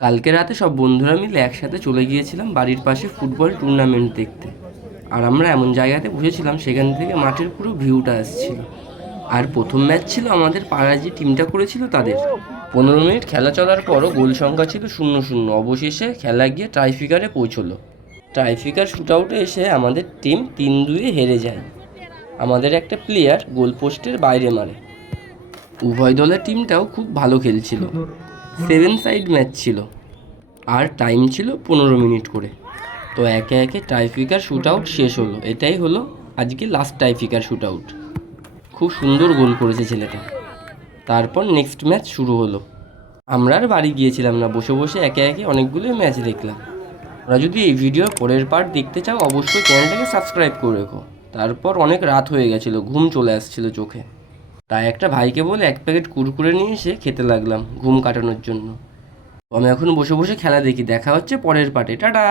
কালকে রাতে সব বন্ধুরা মিলে একসাথে চলে গিয়েছিলাম বাড়ির পাশে ফুটবল টুর্নামেন্ট দেখতে। আর আমরা এমন জায়গাতে বসেছিলাম সেখান থেকে মাঠের পুরো ভিউটা আসছিল। আর প্রথম ম্যাচ ছিল আমাদের পাড়ায় যে টিমটা করেছিল তাদের। 15 মিনিট খেলা চলার পরও গোল সংখ্যা ছিল 0-0। অবশেষে খেলা গিয়ে টাইফিকারে পৌঁছলো। টাইফিকার শুট আউটে এসে আমাদের টিম 3-2 হেরে যায়। আমাদের একটা প্লেয়ার গোল পোস্টের বাইরে মারে। উভয় দলের টিমটাও খুব ভালো খেলছিল। 7 সাইড ম্যাচ ছিল আর টাইম ছিল 15 মিনিট করে। তো একে একে টাইফিকার শুট আউট শেষ হলো। এটাই হলো আজকে লাস্ট টাইফিকার শুট আউট। খুব সুন্দর গোল করেছে ছেলেটা। তারপর নেক্সট ম্যাচ শুরু হলো। আমরা আর বাড়ি গিয়েছিলাম না, বসে বসে একে একে অনেকগুলো ম্যাচ দেখলাম। তোমরা যদি এই ভিডিওর পরের পার্ট দেখতে চাও অবশ্যই চ্যানেলটাকে সাবস্ক্রাইব করে রেখো। তারপর অনেক রাত হয়ে গেছিলো, ঘুম চলে আসছিল চোখে। তাই একটা ভাইকে বলে 1 প্যাকেট কুরকুরে নিয়ে এসে খেতে লাগলাম ঘুম কাটানোর জন্য। তো আমি এখন বসে বসে খেলা দেখি। দেখা হচ্ছে পরের পার্টে। টাটা।